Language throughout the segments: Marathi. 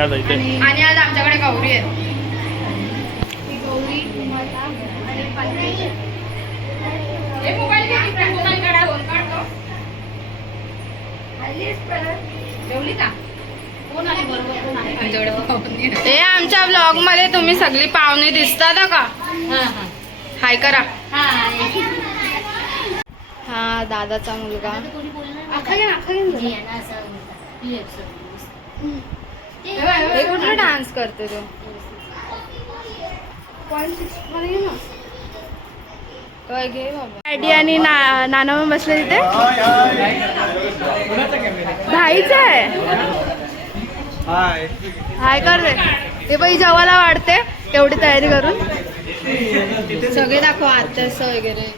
इथे. आणि आज आमच्याकडे गौरी ही गौरी तुम्हाला आणि पालखी. हे मोबाईल घे, इकडे मोबाईल काढा, फोन काढतो. जेवली का? आमच्याकडे पाहुणे. हे आमच्या ब्लॉगमध्ये तुम्ही सगळी पाहुणे दिसतात हा का? हाय करा. हा दादाचा मुलगा. हे कुठला डान्स करतो तो? आयडी आणि ना नाना पण बसले तिथे? भाईच आहे. हाय. हाय कर दे. हे बाई जेवायला वाढते तेवढी तयारी करून. सगळे दाखव आत्यास वगैरे.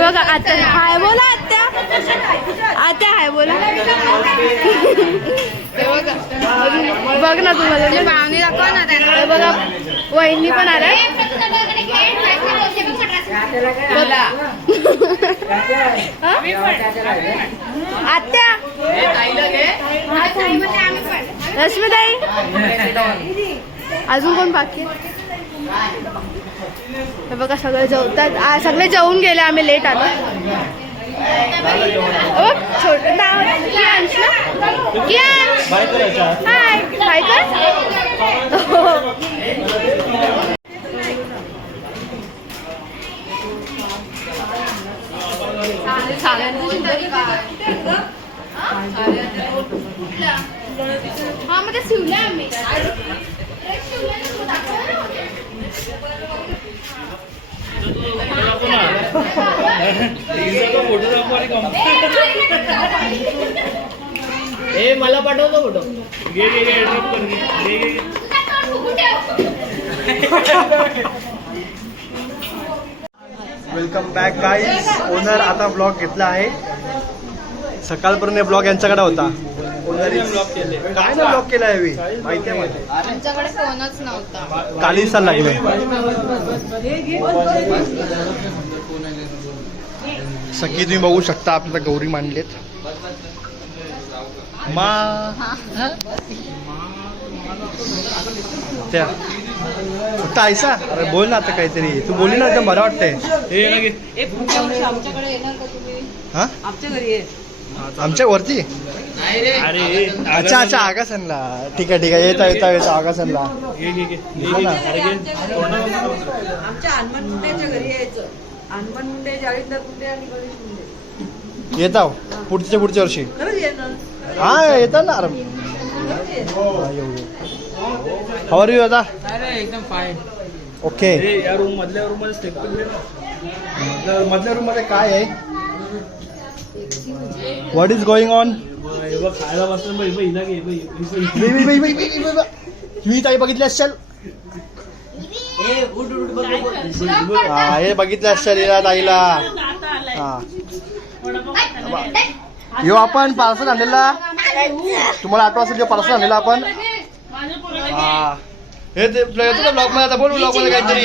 बघा आत्या हाय बोला आत्या. आत्या हाय बोला. बघा बघ ना तुम्हाला पाहुणे दाखवा ना त्यांना हे बघा वहिनी पण आल्या. बोला आत्या. रश्मीताई. अजून कोण बाकी? आहे? हे बघा सगळे जेवतात. आ, सगळे जेवून गेले आम्ही लेट आलो ओ, नाव कियांश ना? कियांश! हाय हाय कर हा मग ते शिवले आम्ही. ए मला पाठवतो फोटो घे घे घे ड्रॉप कर घे घे वेलकम बॅक गाईज ओनर आता ब्लॉग घेतला आहे. सकाळपर्यंत ब्लॉग यांच्याकडे होता. काय ना ब्लॉग केला? आहे माहिती आहे आमच्याकडे फोनच नव्हता. काली दिसायला लागले सखी तुम्ही बघू शकता आपल्याला गौरी मांडलेत. मा. त्या. फक्त ऐसा अरे बोल ना आता काहीतरी. तू बोलली ना एकदम बरं वाटतंय. हे ना घे आमच्याकडे येणार का तुम्ही? हा? आमच्या घरी ये. आमच्या वरती? अरे अच्छा अच्छा आगासनला. ठीक आहे ठीक आहे. येता येता येता आगासनला. हो. ना. अरे घे तोंडावर आमच्या हनुमान मुंडेच्या घरी यायचं. हनुमान मुंडे जाळीदार मुंडे आणि गणेश मुंडे. येता पुढच्या पुढच्या वर्षी. खरंच येणार. हा येतात ना. आराम. हवर यू आता अरे एकदम फाईन ओके हे या रूम मधल्या रूममध्ये स्टेप दे ना. मधल्या रूममध्ये काय आहे? व्हॉट इज गोइंग ऑन खायला बसलं. मी ताई बघितली असेल. हा हे बघितलं असेल हिला ताईला. हा. यो आपण पार्सल आणलेला. तुम्हाला आठवत असेल जो पार्सल आणलेला आपण. हा. हे ते येतो ना ब्लॉगमध्ये? आता बोल ब्लॉगमध्ये काहीतरी.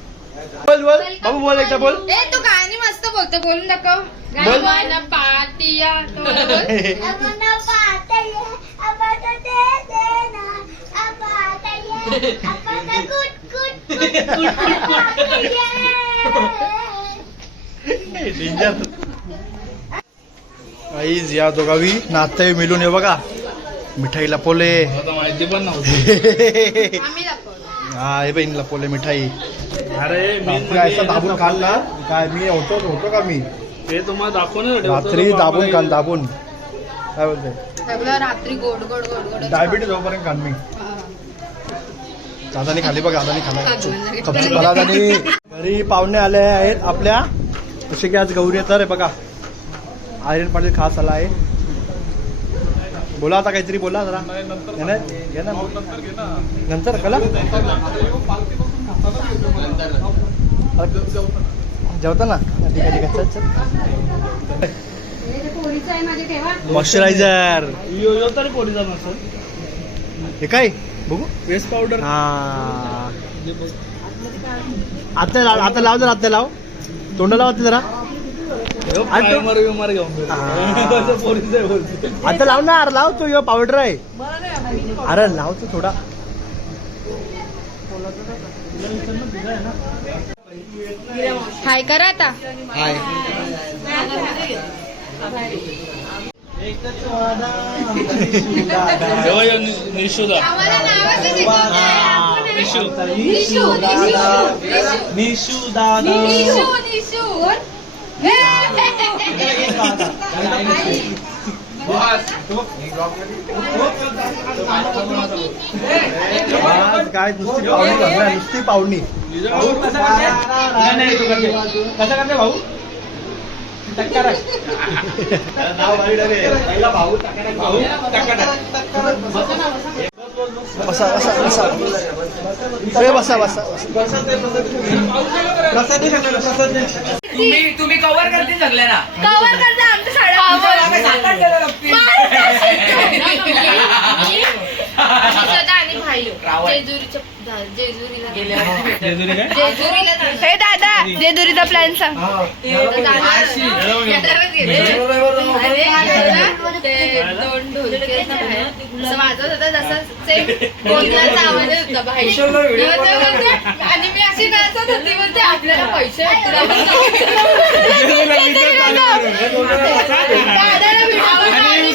बोल बोल. बाबू बोल एकदा बोल. ए तू गाणी मस्त बोलतो बोलून दाखव. बोल. गाणं पाटिया तो बोल. डेंजर आईज या दोघावी नाते मिळून ये बघा. मिठाई तर माहिती पण नव्हतं. आम्ही दाखवलं हा हे बहीण लपवले मिठाई. अरे मेन रात्री असं दाबून खाल ना काय मी होतो होतो का मी? ते तुम्हाला होतं रात्री दाबून. खाल दाबून. काय बोलते? सगळं रात्री गोड गोड गोड गोड. डायबिटीज होईपर्यंत खाल मी. हा. दादानी खाली बघ दादानी खाला कपची मला दादानी. घरी पाहुणे आले आहेत आपल्या. जसे की आज गौरी येतात रे बघा. आर्यन पाटील खास आला आहे. बोला आता काहीतरी बोला जरा. घे ना नंतर कला? जेवता ना ठीक आहे ठीक आहे. चल चल. मॉइश्चरायझर हे काय? बघू. वेस्ट पावडर हा. आता लाव आता लाव जरा आता लाव. तोंड लाव आता जरा. आता लाव ना अरे लाव तो यो पावडर आहे. अरे लाव तो थोडा. हाय करा आता हाय निशू दादा निशू निशू आज काय नुसती पाहुणी घालणार नुसती पाहुणी. नाही, नाही, तू करते. कसं करते भाऊ? बसा बसा बसा. ए, बसा बसा तुम्ही तुम्ही कव्हर करते सगळे ना कवर करते आमच्या साड्या सदा आणि भाई जेजुरीच्या जेजुरीला जेजुरी काय? जेजुरीला हे दादा जेजुरीचा प्लॅन सांग. ते दोन ढोलके असं वाजवत होता जसं सेम कोकणाचा आवाज येत होता बाहेर. आणि मी अशी नाचत होती म्हणते आपल्याला पैसे आहेत दादाला भेटावं आणि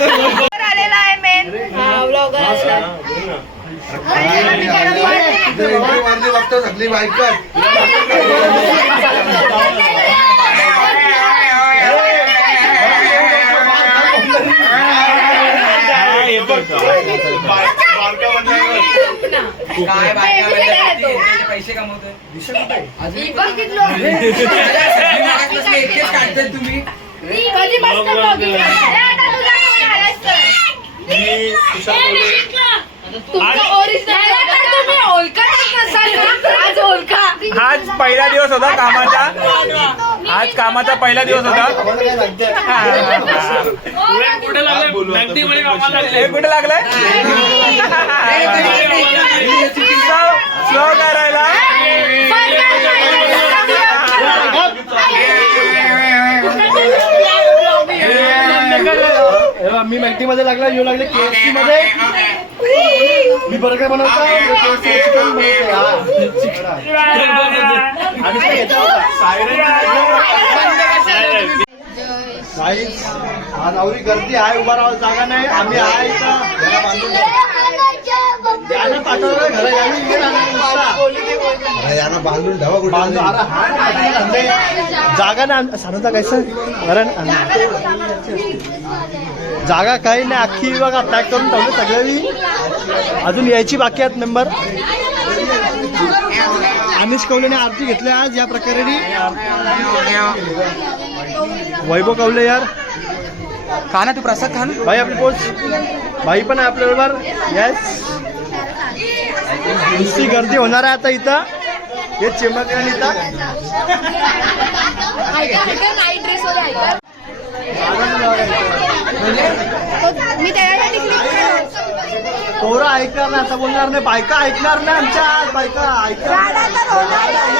सामान आलेला आहे मेन हा ब्लॉगर आलेला काय बायका Baby ला बायका येतो. त्याचे पैसे कमवतोय तुम्ही? कधी बसतं बघितलं ए, आता तुझा फोन आलाच तर. तुमचं original तर तुम्ही ओळखतच नसाल ना. आज ओळखा. आज पहिला दिवस होता कामाचा. आज कामाचा पहिला दिवस होता. कुठे लागले बँकेमध्ये कामाला लागले हे कुठे लागलंय? स्लो करायला. मी मॅक्टी मध्ये लागला येऊ लागले केएफसी मध्ये मी बर्गर बनवतो. KFC चिकन बनवतो. हा. आज आवरी गर्दी आहे उभा राहायला जागा नाही. आम्ही आहे इथं. घरा बांधून यानं पाठवलं घरा यावी ये ना नुसता. यांना बांधून ठेवा कुठे. बांधून अरे हा ना, बांधून आणलंय. जागा नाही सांगता कैसं कारण जागा काही नाही अख्खी बघा पॅक करून ठेवलं सगळं मी अजून यायची बाकी आहेत मेंबर अनिश कौलेने आरती घेतली आज या प्रकारे वैभव कौले यार. खा ना तू प्रसाद खा ना भाई आपली पोच. भाई पण आहे आपल्या बरोबर. येस नुसती गर्दी होणार आहे आता इथं. हे चिमकरण इथं. ऐका मी त्याच्यासाठी पोरं ऐकणार नाही आता बोलणार नाही. बायका ऐकणार नाही आमच्या आज बायका ऐकणार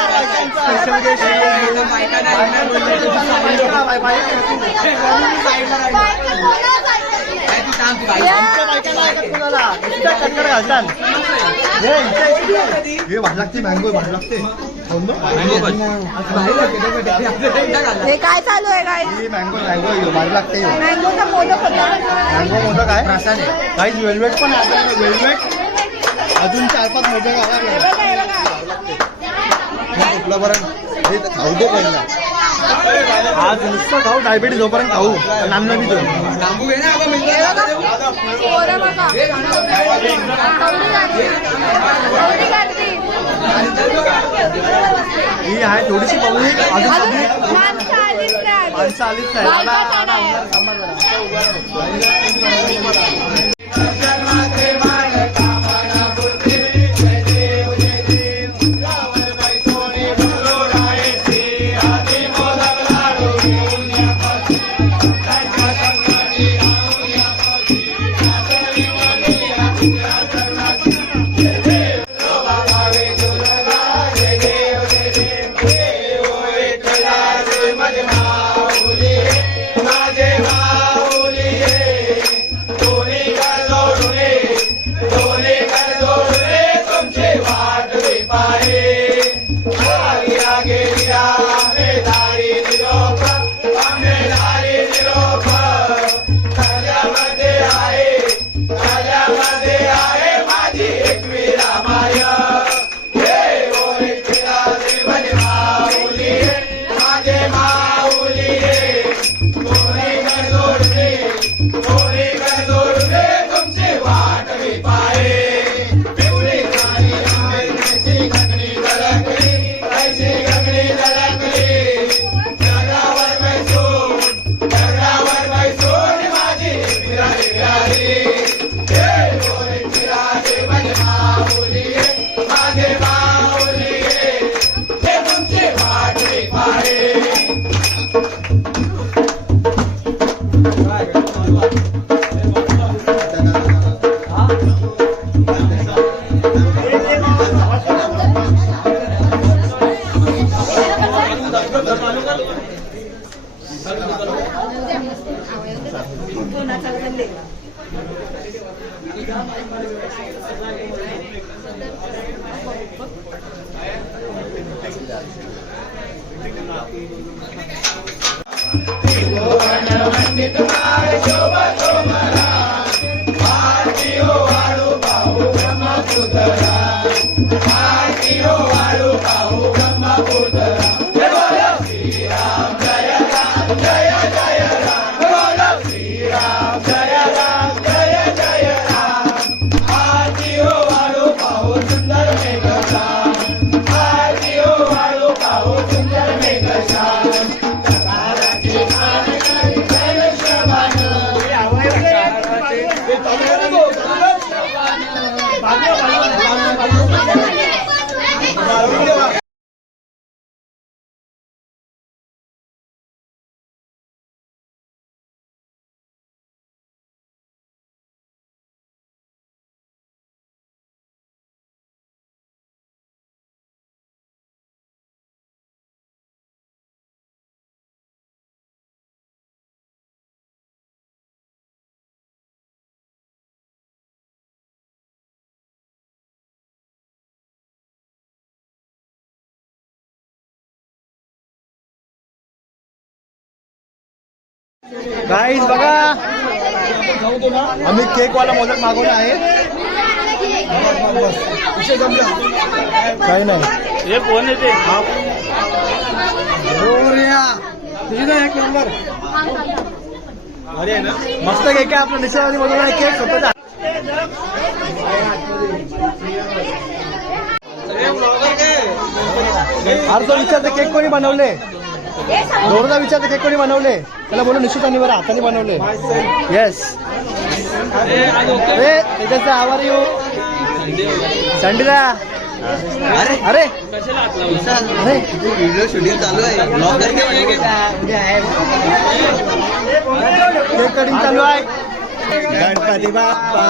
आमच्या बायकांना ऐकत कोणाला नुसत्या टक्कर घालतात हे इथे- इथे- हे भाजी लागते मँगो भाजी लागते खाऊन बघ. हे काय चालू आहे काय ही मँगो मँगो ह्यो, भाजी लागते ह्यो. मँगोचा मोदक होता मँगो मोदक आहे काही वेलवेट पण आहे वेलवेट अजून चार पाच मोदक आला खाऊ दे पहिला आज नुसतं खाऊ डायबिटीस जोपर्यंत खाऊ नाम बी बघा. घातली. ही आहे थोडीशी public माणसं आलीच नाही. माणसं आलीच गाईज बघा. आम्ही केक वाला मोदक मागवला आहे. काही नाही. हे कोण येते एक नंबर मस्त केक आहे. आपलं निसर्गाने बनवला आहे केक स्वतःचा अरे तो विचारते केक कोणी बनवले? दोरदा विचारते केक कोणी बनवले? त्याला बोलू निश्चितांनी बरं हाताने बनवले. येस अरे त्याचा आवार येऊ संडीला. अरे अरे. अरे. व्हिडिओ शूटिंग चालू आहे. ब्लॉग केक कटिंग चालू आहे गणपती बाप्पा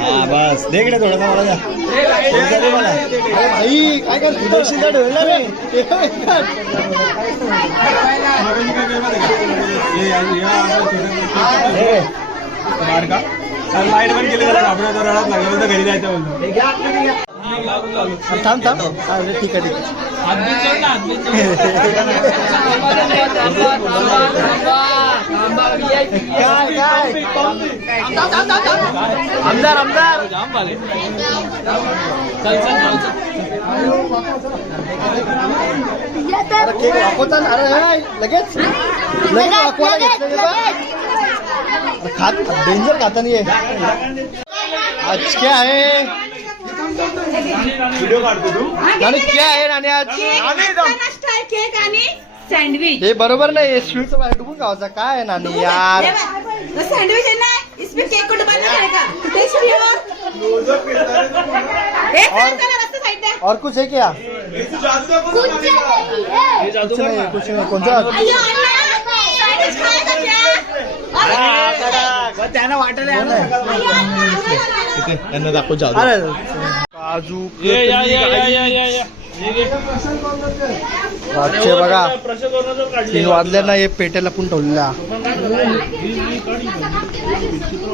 हा बस दे इकडे मला जा मला काय कर देशीचा ढोलला रे हे रे. लाइट पण केली जरा घाबरत रडत लागलं होतं घरी जायचं थांब थांब. अरे ठीक आहे ठीक आहे. काय काय आमदार आमदार. केक? अरे लगेच. लगेच वाकवायला घेतलं खात डेंजर खाता नाही आज क्या है? व्हिडिओ काढतो तू? नानी क्या आहे नानी आज? केक आणि सँडविच हे बरोबर नाही हे स्वीट बाहेर डुबून खावायचा काय आहे नानी यार? सैंडविच है ना इसमें केक को डुबाना पड़ेगा। टेस्ट और कुछ है क्या? कुछ नहीं। कुछ नहीं कौन सा? त्यांना दाखव अरे. काजू आजचे बघा. तीन वाजल्या हे पेट्याला पण ठेवलेला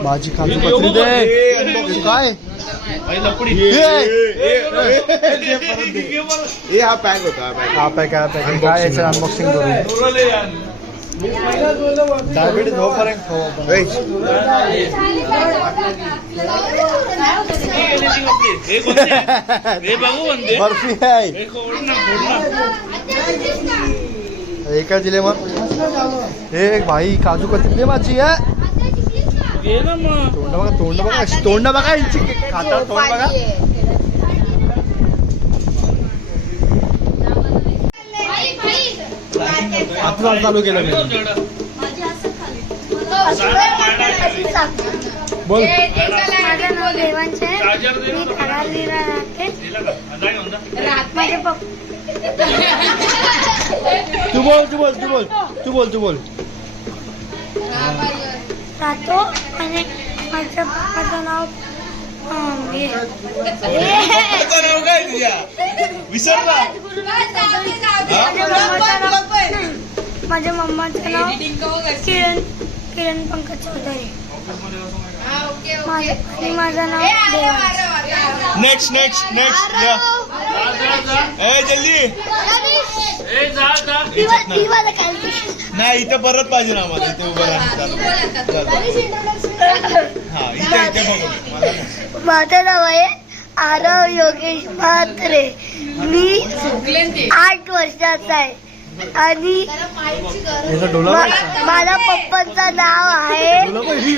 भाजी काजू कतरी दे. काय? हे. हा पॅक होता हा पॅक. हा पॅक काय याचं अनबॉक्सिंग करू? खाऊ आपण बर्फी आहे. एका दिले मग हे भाई काजू कतरी दे माझी आहे. तोंड बघा तोंड बघा तोंड बघा यांची खाता तोंड बघा. आता चालू केलं मी बोल. माझं नाव देवांश आहे मी खरालीला राहते माझे पप्पा तू बोल तू बोल तू विसरला माझ्या मम्माचं नाव किरण किरण पंकज चौधरी. माझं- आणि माझं नाव नेक्स्ट नेक्स्ट नेक्स्ट ए जल्दी. नाही इथं परत पाहिजे ना आम्हाला इथे उभं हा इथे इथे बघू. माझं नाव आहे आरव योगेश म्हात्रे. मी आठ वर्षाचा आहे. आणि माझ्या पप्पांचं नाव आहे ही.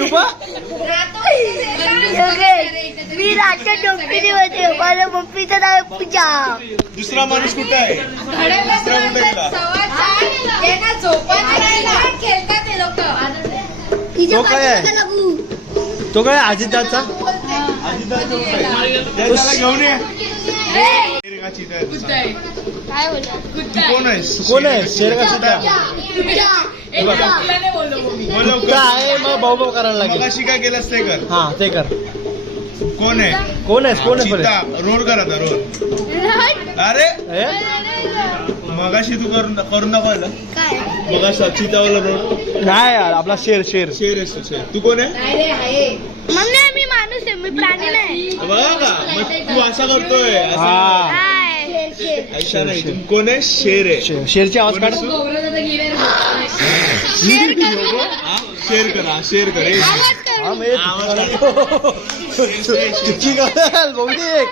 योगेश. मी राष्ट्र डोंबिवलीमध्ये माझ्या मम्मीचं नाव आहे पूजा. दुसरा माणूस कुठे आहे? दुसरा कुठे गेला तो काय आहे? तो काय अजितदाचा त्याला घेऊन ये. काय कोण आहेस कोण आहे? आहे. मग भाऊ भाऊ करायला लागेल. मगाशी काय केलंस ते कर. हा ते कर. कोण आहे? कोण आहेस? कोण आहे चिता. पहिले? रोड कर आता रोड. अरे? हे? मगाशी तू करून करून दाखवलं काय मगाशी चितावाला रोड. नाही यार आपला शेर शेर. शेर आहेस तू शेर. तू कोण आहे? मग नाही मी माणूस आहे मी प्राणी नाही. बघा का मग तू असा करतोय. असं. हा. ऐसा नाही तू कोण आहे? शेर आहे. शेर- शेरची आवाज काढ. हा? शेर कर शेर कर. हा चुकी बहुतेक.